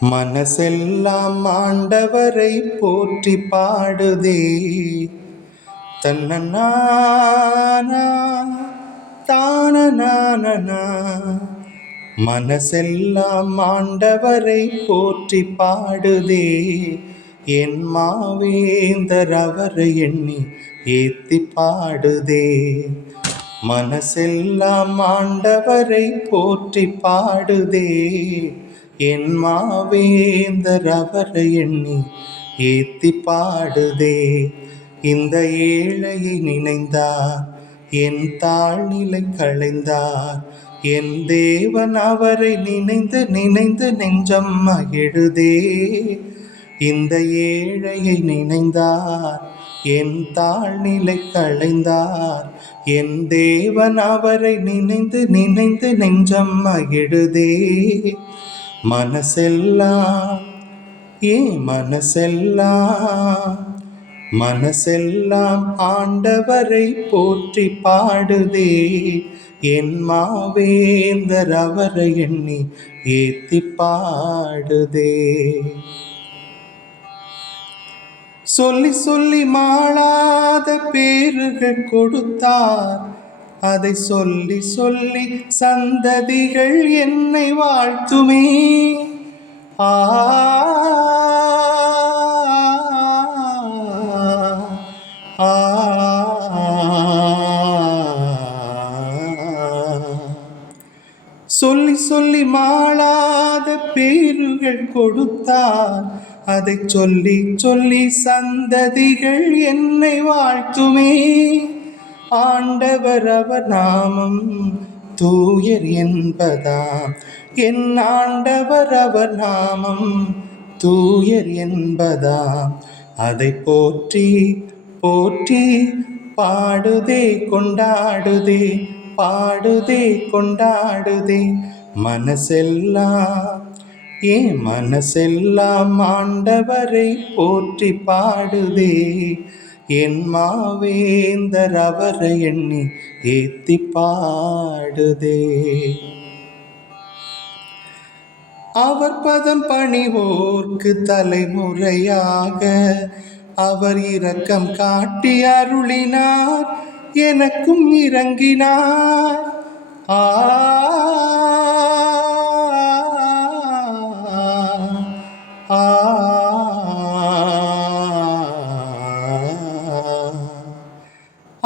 மனசெல்லாம் ஆண்டவரை போற்றி பாடுதே. தன்னன்னா தானனா. மனசெல்லாம் ஆண்டவரை போற்றி பாடுதே. என் மாவேந்தர் அவரை எண்ணி ஏத்தி பாடுதே. மனசெல்லாம் ஆண்டவரை போற்றி பாடுதே. என் மாவேந்தர் அவரை எண்ணி ஏத்தி பாடுதே. இந்த ஏழையை நினைந்தார், என் தாழ்நிலை களைந்தார். என் தேவன் அவரை நினைந்து நினைந்து நெஞ்சம் மகிழுதே. இந்த ஏழையை நினைந்தார், என் தாழ்நிலை களைந்தார். என் தேவன் அவரை நினைந்து நினைந்து நெஞ்சம் மகிழுதே. மனசெல்லாம் மனசெல்லாம் ஆண்டவரை போற்றி பாடுதே. என் மாவேந்தர் அவரை எண்ணி ஏத்தி பாடுதே. சொல்லி சொல்லி மாளாத பேறுகள் கொடுத்தார், அதை சொல்லி சொல்லி சந்ததிகள் என்னை வாழ்த்துமே. சொல்லி சொல்லி மாளாத பேறுகள் கொடுத்தார், அதை சொல்லி சொல்லி சந்ததிகள் என்னை வாழ்த்துமே. ஆண்டவர் அவர் நாமம் தூயர் என்பதாம், என் ஆண்டவர் அவர் நாமம் தூயர் என்பதாம். அதை போற்றி போற்றி பாடுதே கொண்டாடுதே, பாடுதே கொண்டாடுதே. மனசெல்லாம் ஆண்டவரை போற்றி பாடுதே. என் மாவேந்தர் அவரை எண்ணி ஏத்தி பாடுதே. அவர் பதம் பணிவோர்க்கு தலைமுறையாக அவர் இரக்கம் காட்டி அருளினார், எனக்கும் இறங்கினார்.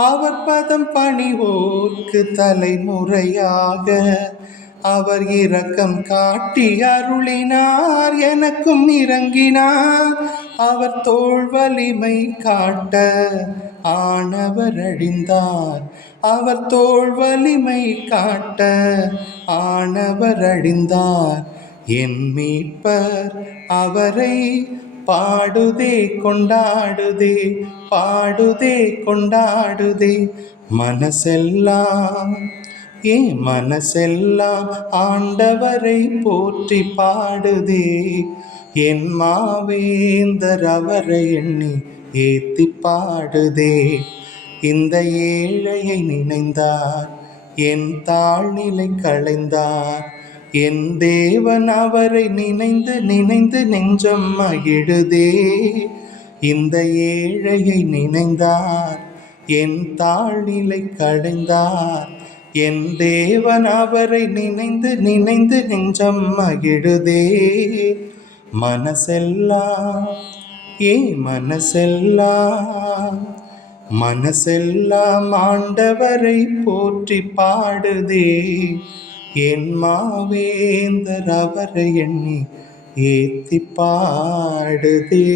அவர் பதம் பணிவோர்க்கு தலைமுறையாக அவர் இரக்கம் காட்டி அருளினார், எனக்கும் இறங்கினார். அவர் தோள் வலிமை காட்ட ஆனவர் அழிந்தார், அவர் தோள் வலிமை காட்ட ஆனவர் அழிந்தார். என் மீட்பர் அவரை பாடுதே கொண்டாடுதே, பாடுதே கொண்டாடுதே. மனசெல்லாம் ஆண்டவரை போற்றி பாடுதே. என் மாவேந்தர் அவரை எண்ணி ஏத்தி பாடுதே. இந்த ஏழையை நினைந்தார், என் தாழ்நிலை களைந்தார். என் தேவன் அவரை நினைந்து நினைந்து நெஞ்சம் மகிழுதே. இந்த ஏழையை நினைந்தார், என் தாழ்நிலை களைந்தார். என் தேவன் அவரை நினைந்து நினைந்து நெஞ்சம் மகிழுதே. மனசெல்லாம் ஆண்டவரை போற்றி பாடுதே. என் மாவேந்தர் அவரை எண்ணி ஏத்தி பாடுதே.